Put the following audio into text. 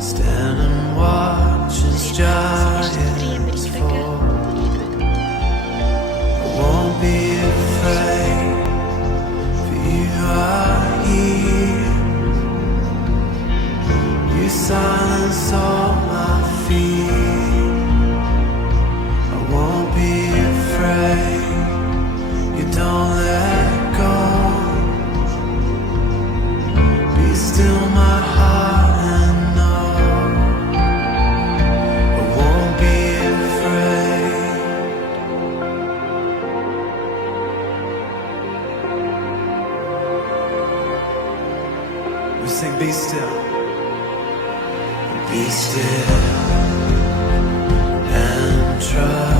Stand and watch as giants fall. I won't be afraid, for you are here. You silence all my fear. I won't be afraid, you don't let go. Be still my heart and know I won't be afraid. We sing be still. Be still and trust.